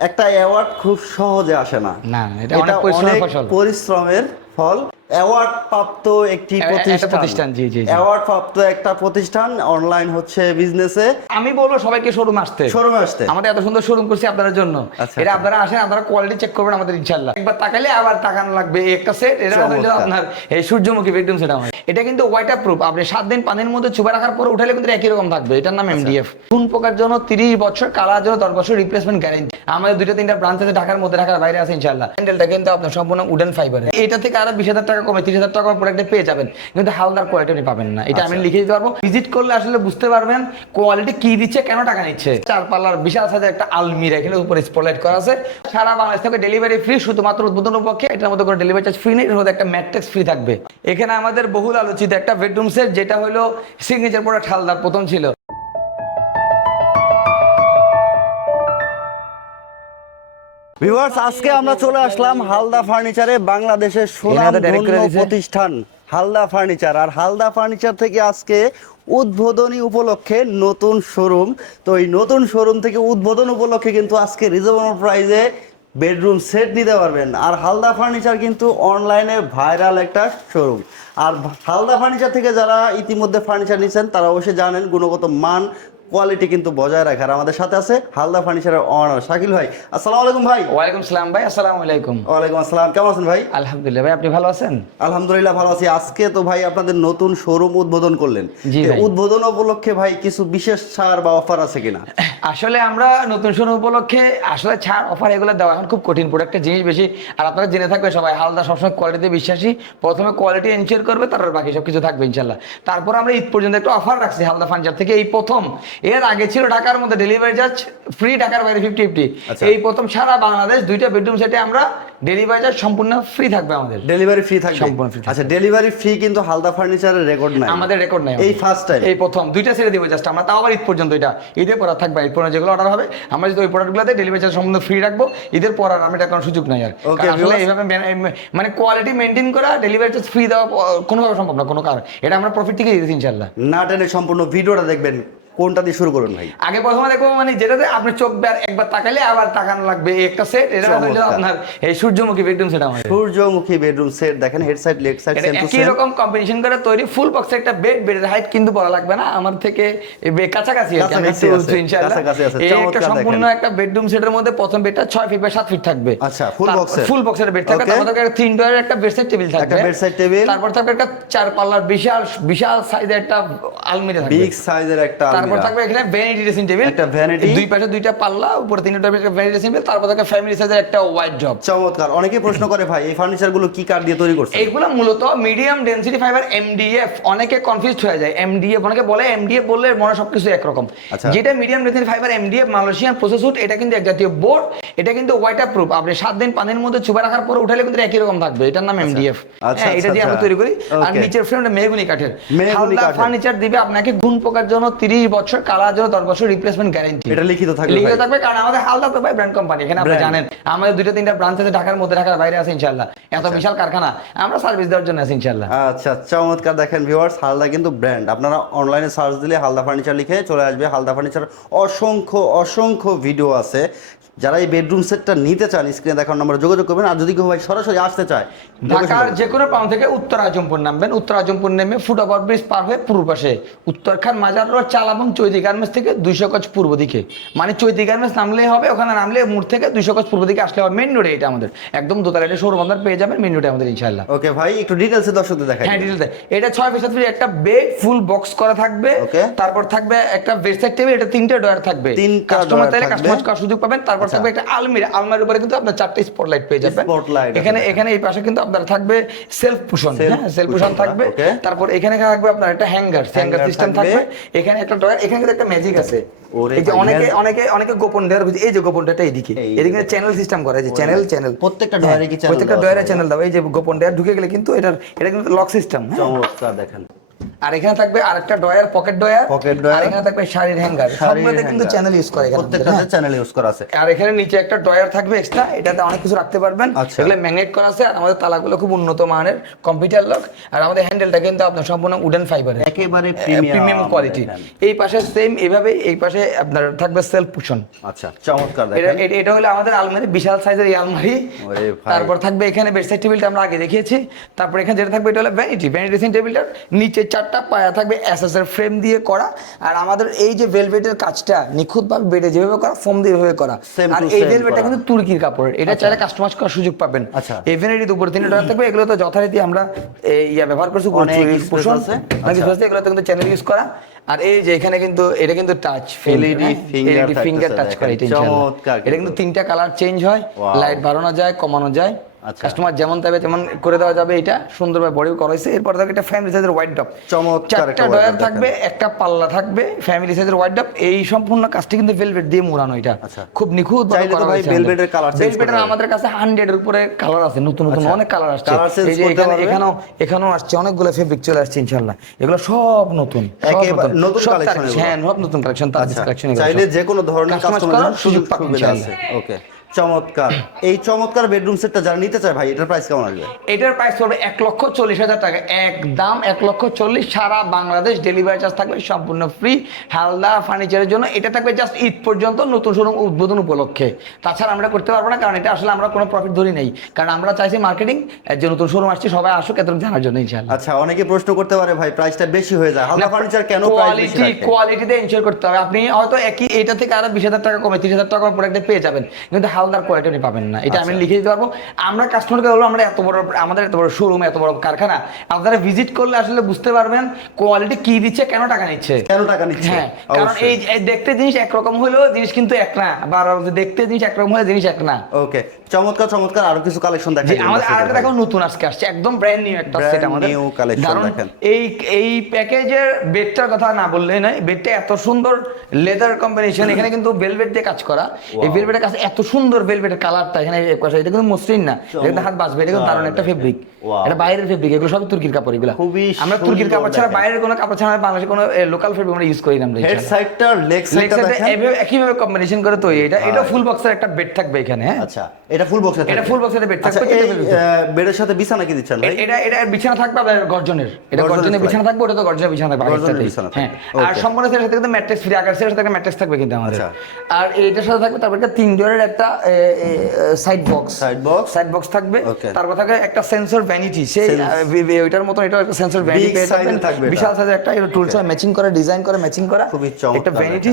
একটা অ্যাওয়ার্ড খুব সহজে আসে না। না, এটা অনেক পরিশ্রমের পরিশ্রমের ফল। অ্যাওয়ার্ড প্রাপ্ত একটি প্রতিষ্ঠান। জি, জি। অ্যাওয়ার্ড প্রাপ্ত একটা প্রতিষ্ঠান অনলাইন হচ্ছে বিজনেসে আমি বলব সবাইকে শোরুম আসতে। শোরুমে আসতে। আমাদের এত সুন্দর শোরুম করছি আপনাদের জন্য। আচ্ছা, এটা আচ্ছা। আপনারা আসেন আপনারা কোয়ালিটি চেক করবেন আমাদের একবার তাকালে আবার তাকানো লাগবে একটা সেট এটা আপনার এই সূর্যমুখী বেডরুম সেট আমার এটা কিন্তু ওয়াটার প্রুফ আপনি সাত দিন পানির মধ্যে চুপা রাখার পরে উঠালে কিন্তু একই রকম থাকবে। এটার আচ্ছা। নাম এমডিএফ কোন প্রকার জন্য তিরিশ বছর কালার জন্য দশ বছর রিপ্লেসমেন্ট গ্যারেন্টি আমাদের দুইটা তিনটা ব্রাঞ্চ আছে ঢাকার মধ্যে ঢাকার বাইরে আছে ইনশাল্লাহ হ্যান্ডেলটা কিন্তু আপনার সম্পূর্ণ উডেন ফাইবার এটা থেকে আরও বিশ হাজার টাকা কমে তিরিশ হাজার টাকা প্রোডাক্টে পেয়ে যাবেন। কিন্তু হালদার কোয়ালিটি আপনি পাবেন না। এটা আমি আচ্ছা। লিখে দিতে পারব। ভিজিট করলে আসলে বুঝতে পারবেন কোয়ালিটি কি দিচ্ছে কেন টাকা নিচ্ছে। চার পাল্লার বিশাল সাইজের একটা আলমিরা এখানে উপরে স্পটলাইট করা আছে। সারা বাংলাদেশ থেকে ডেলিভারি ফ্রি শুধুমাত্র উদ্বোধন পক্ষে এটার মধ্যে কোনো ডেলিভারি চার্জ ফ্রি নেই এর মধ্যে একটা ম্যাট্রিক্স ফ্রি থাকবে। এখানে আমাদের বহুল আলোচিত একটা বেডরুম সেট যেটা হলো সিগনেচার প্রোডাক্ট হালদার প্রথম ছিল। ভিউয়ার্স আজকে আমরা চলে আসলাম হালদা ফার্নিচারে বাংলাদেশের সুনামধন্য প্রতিষ্ঠান হালদা ফার্নিচার। আর হালদা ফার্নিচার থেকে আজকে উদ্বোধনী উপলক্ষে নতুন শোরুম। তো এই নতুন শোরুম থেকে উদ্বোধন উপলক্ষে কিন্তু আজকে রিজনেবল প্রাইসে বেডরুম সেট নিতে পারবেন। আর হালদা ফার্নিচার কিন্তু অনলাইনে ভাইরাল একটা শোরুম। আর হালদা ফার্নিচার থেকে যারা ইতিমধ্যে ফার্নিচার নিচ্ছেন তারা অবশ্যই জানেন গুণগত মান কোয়ালিটি কিন্তু বজায় রাখে আর আমাদের সাথে আছে হালদা ফার্নিচারের অনার শাকিল ভাই। আসসালামু আলাইকুম ভাই। ওয়ালাইকুম সালাম ভাই আসসালামু আলাইকুম। ওয়ালাইকুম আসসালাম কেমন আছেন ভাই? আলহামদুলিল্লাহ ভাই আপনি ভালো আছেন? আলহামদুলিল্লাহ ভালো আছি। আজকে তো ভাই আপনাদের নতুন শোরুম উদ্বোধন করলেন। উদ্বোধন উপলক্ষে ভাই কিছু বিশেষ ছাড় বা অফার আছে কিনা? আসলে আমরা নতুন শোরুম উপলক্ষে আসলে ছাড় অফার এগুলো দেওয়া এখন খুব কঠিন প্রোডাক্টের জিনিস বেশি। আর আপনারা জেনে থাকবে সবাই হালদা সবসময় কোয়ালিটিতে বিশ্বাসী। প্রথমে কোয়ালিটি এনশিওর করবে তারপর বাকি সব কিছু থাকবে ইনশাল্লাহ। তারপর আমরা ঈদ পর্যন্ত একটা অফার রাখছি হালদা ফার্নিচার থেকে। এই প্রথম এর আগে ছিল ঢাকার মধ্যে ডেলিভারি চার্জ ফ্রি ঢাকার বাইরে ফিফটি ফিফটি আচ্ছা। এই প্রথম সারা বাংলাদেশ দুইটা বেডরুম সেটে আমরা ডেলিভারি চার্জ সম্পূর্ণ ফ্রি থাকবে আমাদের। ডেলিভারি ফ্রি থাকবে? সম্পূর্ণ থাকবে। আচ্ছা ডেলিভারি ফ্রি কিন্তু হালদা ফার্নিচারের রেকর্ড নাই। আমাদের রেকর্ড নাই। এই ফার্স্ট টাইম এই প্রথম। দুইটা ছেড়ে দিব জাস্ট আমরা তাও আবার ঈদ পর্যন্ত এটা। ঈদের পর থাকবে ঈদ পর্যন্ত যেগুলো অর্ডার হবে আমরা যদি ওই প্রোডাক্টগুলোতে ডেলিভারি চার্জ সম্পূর্ণ ফ্রি রাখব ঈদের পর আর আমি এটা কোনো সুযোগ নাই আর। আসলে এইভাবে মানে কোয়ালিটি মেনটেন করা ডেলিভারি চার্জ ফ্রি দেওয়া কোনোভাবে সম্ভব না কোনো কারণ। এটা আমরা প্রফিট থেকে দিতেছি ইনশাল্লাহ না টেনে সম্পূর্ণ ভিডিওটা দেখবেন। কোনটা দিয়ে শুরু করুন ভাই? আগে প্রথমে দেখব মানে যেটাতে আপনি চোখ বের একবার তাকালে আবার তাকানো লাগবে। একটা সেট এটা হলো আপনার এই সূর্যমুখী বেডরুম সেট আমাদের। সূর্যমুখী বেডরুম সেট দেখেন head side leg side same to same রকম কম্বিনেশন করে তৈরি ফুল বক্সের একটা বেড বেডের হাইট কিন্তু বলা লাগবে না। আমার থেকে কাছাকাছি কাছাকাছি একটু আছে, ইনশাআল্লাহ। এই একটা সম্পূর্ণ একটা বেডরুম সেটের মধ্যে প্রথম বেডটা ছয় ফিট বাই সাত ফিট থাকবে। আচ্ছা, box এর? ফুল বক্সের বেড থাকবে. তারপর একটা তিন ডয়ারের একটা বেডসেট টেবিল থাকবে। একটা bedside table। তারপর থাকবে একটা চার পাল্লার বিশাল বিশাল সাইজের একটা আলমিরা থাকবে। বিগ সাইজের একটা তারপর থাকবে এখানে ভ্যানিটি ড্রেসিং টেবিল একটা vanity। দুই পাশে দুইটা পাল্লা উপরে তিনটা একটা ভ্যানিটি ড্রেসিং টেবিল তারপর থাকবে ফ্যামিলি সাইজের একটা ওয়াইড ড্রপ চমৎকার। অনেকে প্রশ্ন করে ভাই এই ফার্নিচারগুলো কি কাঠ দিয়ে তৈরি করছে এইগুলো মূলত মিডিয়াম ডেনসিটি ফাইবার এমডিএফ অনেকে কনফিউজড হয়ে যায়। এমডিএফ অনেকে বলে এমডিএফ বললে মনে সবকিছু একরকম। আচ্ছা। যেটা medium density fibre MDF Malaysian এটা কিন্তু এক জাতীয় বোর্ড এটা কিন্তু ওয়াটার প্রুফ আপনি সাত দিন পানির মধ্যে চুপা রাখার পরে উঠালে কিন্তু একই রকম থাকবে। এটার নাম এমডিএফ আচ্ছা, হ্যাঁ এটা আচ্ছা, দিয়ে আমরা আচ্ছা। তৈরি করি। আর নিচের ফ্রেমটা মেহগুনি কাঠের। মেহগনি হালদা কাঠের। ফার্নিচার দিবে আপনাকে গুণ পোকার জন্য 30 বছর কালার জন্য 10 বছর রিপ্লেসমেন্ট গ্যারেন্টি এটা লিখিত থাকবে লিখিত থাকবে কারণ আমাদের হালদা তো ভাই ব্র্যান্ড কোম্পানি এখানে আপনি জানেন। আমাদের দুইটা তিনটা ব্রাঞ্চ আছে ঢাকার মধ্যে ঢাকার বাইরে আছে ইনশাআল্লাহ। এত বিশাল কারখানা আমরা সার্ভিস দেওয়ার জন্য আছি ইনশাআল্লাহ। আচ্ছা চমৎকার দেখেন ভিউয়ার্স হালদা কিন্তু ব্র্যান্ড আপনারা অনলাইনে সার্চ দিলে হালদা ফার্নিচার লিখে চলে আসবে। হালদা ফার্নিচার অসংখ্য অসংখ্য ভিডিও আছে। যারা এই বেডরুম সেটটা নিতে চান স্ক্রিনে দেখার নম্বরে যোগাযোগ করবেন। আর যদি কেউ ভাই সরাসরি আসতে চায় ঢাকার যে কোনো প্রান্ত থেকে উত্তর আজমপুর নামবেন। উত্তর আজমপুর নেমে ফুট ওভার ব্রিজ পার হয়ে পূর্ব পাশে উত্তরখান মাজার রোড চালাবন চৈতি গার্মেন্টস থেকে দুইশো গজ পূর্ব দিকে। মানে চৈতি গার্মেন্টস নামলেই হবে ওখানে নামলে মোড় থেকে দুইশো গজ পূর্ব দিকে আসলে হবে মেন রোডে এটা আমাদের। একদম দোতলা এটা সৌর বান্ধার পেয়ে যাবেন মেন রোডে আমাদের ইনশাআল্লাহ। ওকে ভাই একটু ডিটেলসে দর্শকদের দেখাই হ্যাঁ ডিটেলস এটা ছয় ফিট সাত ফিট একটা বেড ফুল বক্স করা থাকবে. তারপর থাকবে একটা বেডসাইড টেবিল এটা তিনটে ডয়ার থাকবে। তিনটা কাস্টমার থাকবে। কাস্টমার সুযোগ পাবেন তারপর। থাকবে একটা আলমিরা আলমারির উপরে কিন্তু আপনার চারটে স্পটলাইট পেয়ে যাবেন। Spotlight এখানে এখানে এই পাশে কিন্তু আপনার থাকবে সেলফ পুশন হ্যাঁ? সেলফ পুশন থাকবে। তারপর এখানে থাকবে আপনার একটা হ্যাঙ্গার হ্যাঙ্গার সিস্টেম থাকবে। এখানে একটা ডয়ার এখানে কিন্তু একটা ম্যাজিক আছে। এই যে অনেকে অনেকে অনেকে গোপন ডয়ার বুঝি এই যে গোপন ডয়ারটা এইদিকে। এই এদিকে চ্যানেল সিস্টেম করা যে চ্যানেল চ্যানেল প্রত্যেকটা ডয়ারে কি channel প্রত্যেকটা ডয়ারে চ্যানেল দাও। এই যে গোপন ডয়ার ঢুকে গেলে কিন্তু এটার এটা কিন্তু লক সিস্টেম হ্যাঁ? চমৎকার দেখেন। আর এখানে থাকবে আরেকটা ডয়ার পকেট ডয়ার dryer। আর এখানে থাকবে শাড়ির হ্যাঙ্গার। সবগুলোতে কিন্তু চ্যানেল ইউজ করে এখানে প্রত্যেকটাতে। চ্যানেল ইউজ করা আছে। আর এখানে নিচে একটা ডয়ার থাকবে এক্সট্রা এটাতে অনেক কিছু রাখতে পারবেন। আচ্ছা। এগুলো ম্যাগনেট করা আছে আর আমাদের তালাগুলো খুব উন্নত মানের কম্পিউটার লক আর আমাদের হ্যান্ডেলটা কিন্তু আপনার সম্পূর্ণ উডেন ফাইবারের একেবারে প্রিমিয়াম কোয়ালিটি এই পাশে সেম এইভাবে এই পাশে আপনার থাকবে সেলফ পুশন আচ্ছা চমৎকার দেখেন। এটা- হলো আমাদের আলমারি বিশাল সাইজের এই আলমারি। তারপর থাকবে এখানে বেডসাইড টেবিলটা আমরা আগে দেখিয়েছি। তারপর এখানে যেটা থাকবে এটা হলো ভ্যানিটি ভ্যানিটি টেবিলটার নিচে চারটা পায়া থাকবে এসএস ফ্রেম দিয়ে করা আর আমাদের এই যে ভেলভেটের কাজটা নিখুঁতভাবে বেডে যেভাবে করা ফোম দিয়ে এভাবে করা। আর এই ভেলভেটটা কিন্তু তুর্কির কাপড়ের এটা চাইলে কাস্টমাইজ করার সুযোগ পাবেন। আচ্ছা। এই ভ্যানিটি দুপুরে তিনটে টাকা থাকবে এগুলো তো যথারীতি আমরা ইয়া ব্যবহার করছি আচ্ছা। এগুলোতে কিন্তু চ্যানেল ইউজ করা। আর এই যে এখানে কিন্তু এটা কিন্তু টাচ finger ফিঙ্গার টাচ করে এটা এটা কিন্তু তিনটা কালার চেঞ্জ হয় লাইট বাড়ানো যায় কমানো যায়। আচ্ছা। কাস্টমার যেমন চাইবে তেমন করে দেওয়া যাবে এটা সুন্দরভাবে বডি করা হয়েছে। এরপর থাকবে একটা ফ্যামিলি সাইজের হোয়াইট ডপ চারটা ডয়ার থাকবে একটা পাল্লা থাকবে ফ্যামিলি সাইজের হোয়াইট ডপ এই সম্পূর্ণ কাজটি কিন্তু ভেলভেট দিয়ে মোড়ানো এটা। আচ্ছা। খুব নিখুঁত এর colour ভেলভেটের আমাদের কাছে 100 এর উপরে কালার আছে নতুন নতুন আচ্ছা। অনেক কালার আসছে। এই যে এখানে পারবে? এখানেও এখানেও আসছে অনেকগুলো ফেব্রিক চলে আসছে ইনশাআল্লাহ। এগুলো সব নতুন একেবারে নতুন এগুলো। হ্যাঁ সব নতুন কালেকশন আচ্ছা। কালেকশন চাইলে যে কোনো ধরনের কাস্টমার সুযোগ পাবেন আছে। ওকে চমৎকার। এই চমৎকার বেডরুম সেটটা যারা নিতে চায় ভাই এটার প্রাইস কেমন আসবে? এটার প্রাইস পড়বে এক লক্ষ চল্লিশ হাজার টাকা। একদম এক লক্ষ চল্লিশ সারা বাংলাদেশ ডেলিভারি চার্জ থাকবে সম্পূর্ণ ফ্রি হালদা ফার্নিচারের জন্য। এটা থাকবে জাস্ট ঈদ পর্যন্ত নতুন শোরুম উদ্বোধন উপলক্ষে। তাছাড়া আমরা করতে পারব না কারণ এটা আসলে আমরা কোনো প্রফিট ধরি নেই। কারণ আমরা চাইছি মার্কেটিং যে নতুন শোরুম আসছে সবাই আসুক এত জানার জন্য ইনশাআল্লাহ। আচ্ছা অনেকে প্রশ্ন করতে পারে ভাই প্রাইসটা বেশি হয়ে যায়। হালকা ফার্নিচার কেন কোয়ালিটি কোয়ালিটিতে এনশিওর করতে হবে। আপনি হয়তো একই এটা থেকে আরও বিশ হাজার টাকা কমে তিরিশ হাজার টাকা প্রোডাক্টে পেয়ে যাবেন। কিন্তু হালদার কোয়ালিটি আপনি পাবেন না। এটা আমি আচ্ছা। লিখে দিতে পারব। আমরা কাস্টমারকে বলব আমরা এত বড় আমাদের এত বড় শোরুম এত বড় কারখানা। আপনারা ভিজিট করলে আসলে বুঝতে পারবেন কোয়ালিটি কি দিচ্ছে কেন টাকা নিচ্ছে। কেন টাকা নিচ্ছে? হ্যাঁ কারণ এই দেখতে জিনিস একরকম হলেও জিনিস কিন্তু এক না। বা দেখতে জিনিস একরকম হলে জিনিস এক না। ওকে চমৎকার চমৎকার আরও কিছু কালেকশন দেখা যে আমাদের আরেকটা দেখো নতুন আজকে আসছে একদম ব্র্যান্ড নিউ একটা সেট আমাদের। collection কারণ দেখেন। এই এই প্যাকেজের বেডটার কথা না বললেই নয় বেডটা এত সুন্দর লেদার কম্বিনেশন এখানে কিন্তু ভেলভেট দিয়ে কাজ করা। এই ভেলভেটের কাছে এত সুন্দর ভেলভেটের কালারটা এখানে এটা কিন্তু মসৃণ না। এটা হাত বাঁচবে এটা কিন্তু দারুণ একটা ফেব্রিক এটা বাইরের ফেব্রিক এগুলো সব তুর্কির কাপড় এগুলো। আমরা তুর্কির কাপড় ছাড়া বাইরের কোনো কাপড় ছাড়া বাংলাদেশে কোনো লোকাল ফেব্রিক আমরা ইউজ করি না আমরা হেড সাইডটা লেগ সাইডটা একইভাবে কম্বিনেশন করে তৈরি। এটা এটা ফুল বক্সের একটা বেড থাকবে এখানে হ্যাঁ? আচ্ছা এটা ফুল বক্সে এটা এর bed আচ্ছা থাকবে। বেডের সাথে বিছানা কি দিচ্ছেন ভাই? এটা এটা বিছানা থাকবে আপনার গর্জনের। এটা গর্জনের বিছানা থাকবে ওটা তো গর্জনের বিছানা থাকবে গর্জনের বিছানা। হ্যাঁ আর সম্পূর্ণ সেটার সাথে কিন্তু ম্যাট্রেস ফ্রি আগের সেটার সাথে ম্যাট্রেস থাকবে কিন্তু আমাদের। আচ্ছা। আর এইটার সাথে থাকবে তারপর একটা তিন ডোরের একটা side box side box side box থাকবে. তারপর থাকবে একটা সেন্সর ভ্যানিটি সেই ওইটার মতো এটা একটা সেন্সর ভ্যানিটি থাকবে বিশাল সাইজের একটা টুলস ম্যাচিং করে ডিজাইন করে ম্যাচিং করা। খুবই একটা ভ্যানিটি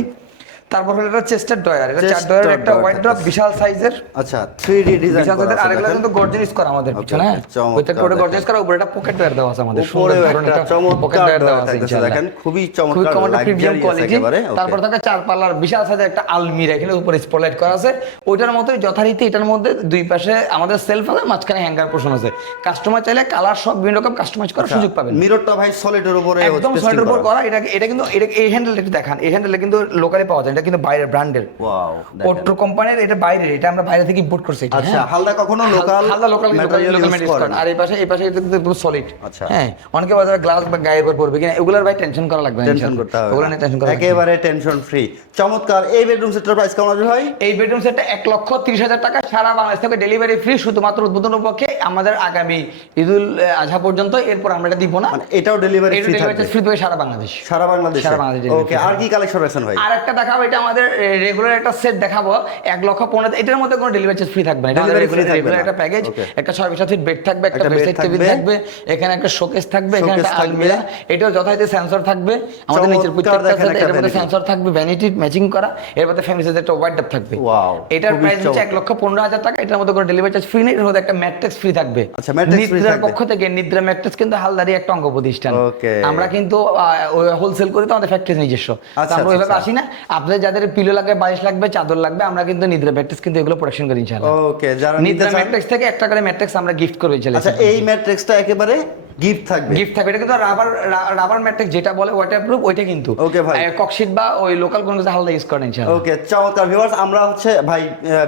তারপর হলো একটা চেস্টার ডয়ার এটা চার ডয়ারের একটা হোয়াইট ড্রপ বিশাল সাইজের আচ্ছা 3D ডিজাইন বিশাল করা সাইজের আছে আর এগুলো কিন্তু গর্জিয়াস করা আমাদের পিছনে হ্যাঁ? চমৎকার করে গর্জিয়াস করা উপরে একটা পকেট ডয়ার দেওয়া আছে আমাদের সুন্দর একটা ধরনের একটা পকেট ডয়ার দেওয়া আছে। দেখেন, খুবই চমৎকার, প্রিমিয়াম কোয়ালিটি তারপর থাকে চার পাল্লার বিশাল সাইজের একটা আলমিরা এখানে উপরে স্পটলাইট করা আছে। ওইটার মতোই যথারীতি এটার মধ্যে দুই পাশে আমাদের সেলফ আছে মাঝখানে হ্যাঙ্গার পোষণ আছে। কাস্টমার চাইলে কালার সব বিভিন্ন রকম কাস্টমাইজ করার সুযোগ পাবেন। মিররটা ভাই সলিডের উপরে একদম সোয়েটার উপর করা। এটা এটা কিন্তু এটা এই হ্যান্ডেল একটু দেখান এই হ্যান্ডেলটা কিন্তু লোকালে পাওয়া যায় এটা কিন্তু বাইরের ব্র্যান্ডের ওয়াও ওট্রো কোম্পানির এটা বাইরে এটা আমরা বাইরে থেকে ইম্পোর্ট করছি। আচ্ছা হ্যাঁ। হালদা কখনো লোকাল হালদা লোকাল লোকাল আর এই পাশে এই পাশে এটা কিন্তু একদম সলিড আচ্ছা। হ্যাঁ অনেকে বাজারে গ্লাস বা গায়ের উপর পড়বে কিনা এগুলোর ভাই টেনশন করা লাগবে টেনশন করতে হবে ওগুলো নিয়ে টেনশন করা একেবারে টেনশন ফ্রি চমৎকার। এই বেডরুম সেটের প্রাইস কেমন আসবে ভাই? এই বেডরুম সেটটা এক লক্ষ তিরিশ হাজার টাকা সারা বাংলাদেশ থেকে ডেলিভারি ফ্রি শুধুমাত্র উদ্বোধন পক্ষে আমাদের আগামী ঈদুল আজহা পর্যন্ত। এরপর আমরা এটা দিব না। মানে এটাও ডেলিভারি ফ্রি ডেলিভারি থাকবে। ফ্রি দেবে সারা বাংলাদেশ। সারা বাংলাদেশে। সারা বাংলাদেশে ওকে আর কি কালেকশন রাখছেন ভাই? আর একটা দেখাবো এটা আমাদের রেগুলার একটা সেট দেখাবো। এক লক্ষ পনেরো এটার মধ্যে কোনো ডেলিভারি চার্জ ফ্রি থাকবে না। এটা রেগুলার একটা প্যাকেজ একটা ছয় বিশ ফিট বেড থাকবে একটা bed টেবিল থাকবে। এখানে একটা শোকেস থাকবে এখানে একটা আলমিরা এটাও যথাযথ সেন্সর থাকবে। আমাদের নিচের প্রত্যেকটা এর মধ্যে সেন্সর থাকবে ভ্যানিটি ম্যাচিং করা এর মধ্যে ফ্যামিলি সাইজের একটা ওয়াইড ডাপ থাকবে এটার প্রাইস হচ্ছে এক লক্ষ পনেরো হাজার টাকা এটার মধ্যে কোনো ডেলিভারি চার্জ ফ্রি নেই এর মধ্যে একটা ম্যাট্রিক্স ফ্রি থাকবে। আচ্ছা, নিদ্রার পক্ষ থেকে নিদ্রা ম্যাট্রিক্স কিন্তু হালদারি একটা অঙ্গ প্রতিষ্ঠান। আমরা কিন্তু হোলসেল করি তো আমাদের ফ্যাক্টরি নিজস্ব। আচ্ছা, আমরা ওইভাবে আচ্ছা। আসি না। আপনাদের যাদের পিলো লাগবে বালিশ লাগবে চাদর লাগবে আমরা কিন্তু নিদ্রা ম্যাট্রিক্স কিন্তু এগুলো প্রোডাকশন করি ইনশাআল্লাহ। ওকে যারা নিদ্রা ম্যাট্রিক্স থেকে একটা করে ম্যাট্রিক্স আমরা গিফট করে চলেছি আচ্ছা এই ম্যাট্রিক্সটা একেবারে গিফট থাকবে। গিফট থাকবে। এটা কিন্তু রাবার রাবার ম্যাট্রিক যেটা বলে ওয়াটার প্রুফ ওইটা কিন্তু। Okay, ভাই। ককশিট বা ওই লোকাল কোনো কিছু হালদা ইউজ করেন ইনশাআল্লাহ। ওকে চমৎকার ভিউয়ার্স আমরা হচ্ছে ভাই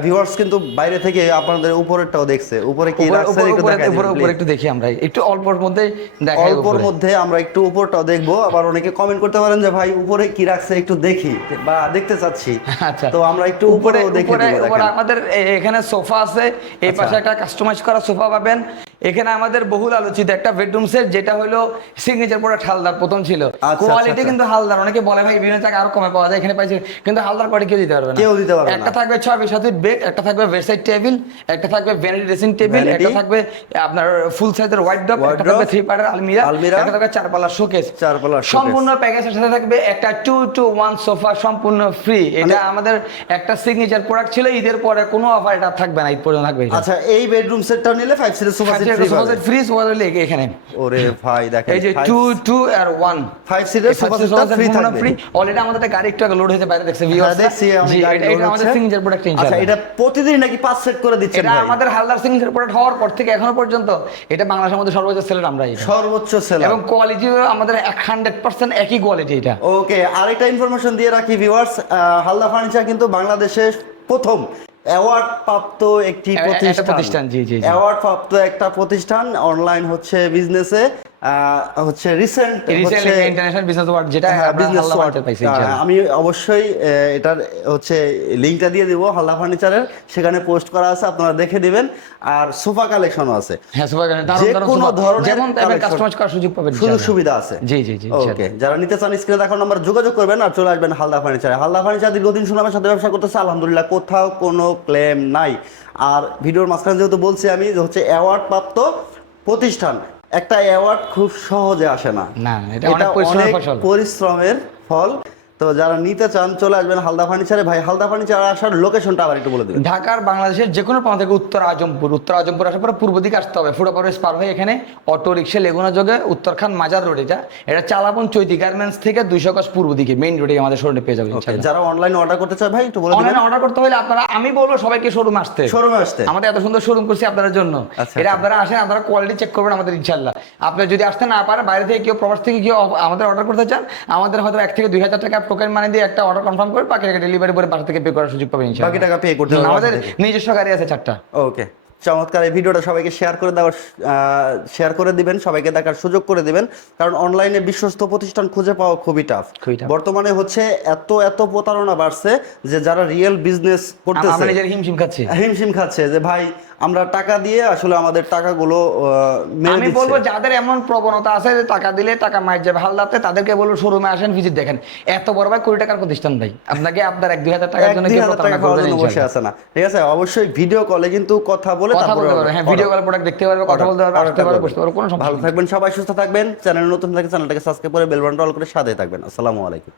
ভিউয়ার্স কিন্তু বাইরে থেকে আপনাদের উপরেরটাও দেখছে। উপরে কি রাখছে একটু দেখাই উপরে উপরে একটু দেখি আমরা। একটু অল্পর মধ্যে দেখাই অল্পর মধ্যে আমরা একটু উপরটাও দেখব। আবার অনেকে কমেন্ট করতে পারেন যে ভাই উপরে কি রাখছে একটু দেখি বা দেখতে চাচ্ছি। আচ্ছা। তো আমরা একটু উপরে দেখে উপরে। আমাদের এখানে সোফা আছে। এই পাশে একটা কাস্টমাইজ করা সোফা পাবেন। এখানে আমাদের বহুল আলোচিত একটা বেডরুম সেট যেটা হলো সিগনেচার প্রোডাক্ট হালদার প্রথম ছিল। আচ্ছা, কোয়ালিটি আচ্ছা। কিন্তু হালদার। অনেকে বলে ভাই বিভিন্ন জায়গায় আরও কমে পাওয়া যায় এখানে পাইছে। কিন্তু হালদার কোয়ালিটি কেউ দিতে পারবে না। কেউ দিতে পারবে একটা থাকবে ছয় বিশ হাতের বেড একটা থাকবে বেডসাইড টেবিল একটা থাকবে ভ্যানিটি ড্রেসিং টেবিল একটা থাকবে আপনার ফুল সাইজের হোয়াইট ডপ একটা থাকবে থ্রি পার্টের আলমিরা। একটা থাকবে চার পাল্লার শোকেস চার showcase। সম্পূর্ণ প্যাকেজের সাথে থাকবে একটা টু টু ওয়ান সোফা সম্পূর্ণ ফ্রি এটা মানে- আমাদের একটা সিগনেচার প্রোডাক্ট ছিল ঈদের পরে কোনো অফার এটা থাকবে না ঈদ পর্যন্ত থাকবে আচ্ছা এই বেডরুম সেটটা নিলে ফাইভ সিটের সোফা সেট ফ্রি পাবে ফ্রি সোফা লেগে এখানে। ওরে ভাই দেখেন এই যে টু টু আর ওয়ান ফাইভ সিটের সোফা সেটটা ফ্রি থাকবে। ফ্রি অলরেডি আমাদের একটা গাড়ি একটু আগে লোড হয়েছে বাইরে দেখছে ভিউয়ার্স দেখছি আমি জি গাড়ি এটা- এটা আমাদের হচ্ছে। প্রোডাক্ট আচ্ছা এটা প্রতিদিন নাকি পাঁচ সেট করে দিচ্ছেন এটা আমাদের হালদার সিগনেচার প্রোডাক্ট হওয়ার পর থেকে এখনও পর্যন্ত এটা বাংলাদেশের মধ্যে সর্বোচ্চ সেলের আমরা এটা। সর্বোচ্চ সেলার এবং কোয়ালিটিও আমাদের হান্ড্রেড পার্সেন্ট একই কোয়ালিটি এটা। ওকে আরেকটা ইনফরমেশন দিয়ে রাখি ভিউয়ার্স হালদা ফার্নিচার কিন্তু বাংলাদেশের প্রথম। অ্যাওয়ার্ড প্রাপ্ত একটি প্রতিষ্ঠান জি, জি। অ্যাওয়ার্ড প্রাপ্ত একটা প্রতিষ্ঠান অনলাইন হচ্ছে বিজনেসে হচ্ছে রিসেন্ট ইন্টারন্যাশনাল বিজনেস ওয়ার্ড যেটা বিজনেস হালদা পাইছি আমি অবশ্যই এটার হচ্ছে লিঙ্কটা দিয়ে দিব হালদা ফার্নিচারের সেখানে পোস্ট করা আছে আপনারা দেখে দিবেন আর সোফা কালেকশনও আছে। হ্যাঁ সুপার দারুণ যে কোনো ধরনের যেমন টাইপের কাস্টমাইজ করার সুযোগ পাবেন সুযোগ সুবিধা আছে। জি জি জি ওকে যারা নিতে চান স্ক্রিনে দেখার নাম্বার যোগাযোগ করবেন আর চলে আসবেন হালদা ফার্নিচারে হালদা ফার্নিচার দীর্ঘদিন সুনামের সাথে ব্যবসা করতেছে আলহামদুলিল্লাহ কোথাও কোনো ক্লেম নাই। আর ভিডিওর মাঝখানে যেহেতু বলছি আমি যে হচ্ছে অ্যাওয়ার্ড প্রাপ্ত প্রতিষ্ঠান একটা অ্যাওয়ার্ড খুব সহজে আসে না না, এটা অনেক। পরিশ্রমের ফল তো যারা নিতে চান চলে আসবেন হালদা ফার্নিচারে। ভাই হালদা ফার্নিচার আসার লোকেশনটা আবার একটু বলে দিবেন। ঢাকার বাংলাদেশের যে কোনো প্রান্ত থেকে উত্তর আজমপুর। উত্তর আজমপুর আসার পরে পূর্ব দিকে আসতে হবে। পারভেজ পার হয়ে এখানে অটো রিক্সা লেগুনা যোগে উত্তরখান মাজার রোড এটা। এটা চালাবন চৈতি গার্মেন্টস থেকে দুইশো গজ পূর্ব দিকে। মেইন রোডে আমাদের শোরুমে পেয়ে যাবেন যারা অনলাইনে অর্ডার করতে চায় ভাই একটু বলে অনলাইনে অর্ডার করতে হলে আপনারা আমি বলব সবাইকে শোরুম আসতে। শোরুমে আসতে। আমাদের এত সুন্দর শোরুম করছি আপনাদের জন্য। আচ্ছা, এটা আচ্ছা। আপনারা আসেন আপনারা কোয়ালিটি চেক করবেন আমাদের ইনশাল্লাহ আপনি যদি আসতে না পারেন বাইরে থেকে কেউ প্রবাস থেকে কেউ আমাদের অর্ডার করতে চান আমাদের হয়তো এক থেকে দুই হাজার টাকা টোকেন মানে দিয়ে একটা অর্ডার কনফার্ম করে বাকি টাকা ডেলিভারি করে বাসা থেকে পে করার সুযোগ পাবেন বাকি টাকা pay করতে হবে আমাদের নিজস্ব গাড়ি আছে চারটা। ওকে চমৎকার এই ভিডিওটা সবাইকে শেয়ার করে দেওয়ার শেয়ার করে দিবেন সবাইকে দেখার সুযোগ করে দিবেন। কারণ অনলাইনে বিশ্বস্ত প্রতিষ্ঠান খুঁজে পাওয়া খুবই টাফ বর্তমানে হচ্ছে এত এত প্রতারণা বাড়ছে যে যারা রিয়েল বিজনেস আমরা করতেছে নিজের হিমশিম খাচ্ছি। হিমশিম খাচ্ছে যে ভাই আমরা টাকা দিয়ে আসলে আমাদের টাকাগুলো আমি বলব যাদের এমন প্রবণতা আছে যে টাকা দিলে টাকা মাইর যাবে হালদাতে তাদেরকে বলব শোরুমে আসেন ভিজিট দেখেন। এত বড় ভাই কোটি টাকার প্রতিষ্ঠান ভাই। আপনাকে আপনার এক দুই হাজার টাকার জন্য বসে। আছে না। ঠিক আছে? অবশ্যই ভিডিও কলে কিন্তু কথা বলে কথা বলতে পারবে হ্যাঁ ভিডিও কল প্রোডাক্ট দেখতে পারবে কথা বলতে পারবে আসতে পারবে বসতে পারবে কোনো সমস্যা ভালো থাকবেন সবাই সুস্থ থাকবেন চ্যানেল নতুন থাকে চ্যানেলটাকে সাবস্ক্রাইব করে বেল বাটনটা অল করে সাথে থাকবেন। আসসালামু আলাইকুম।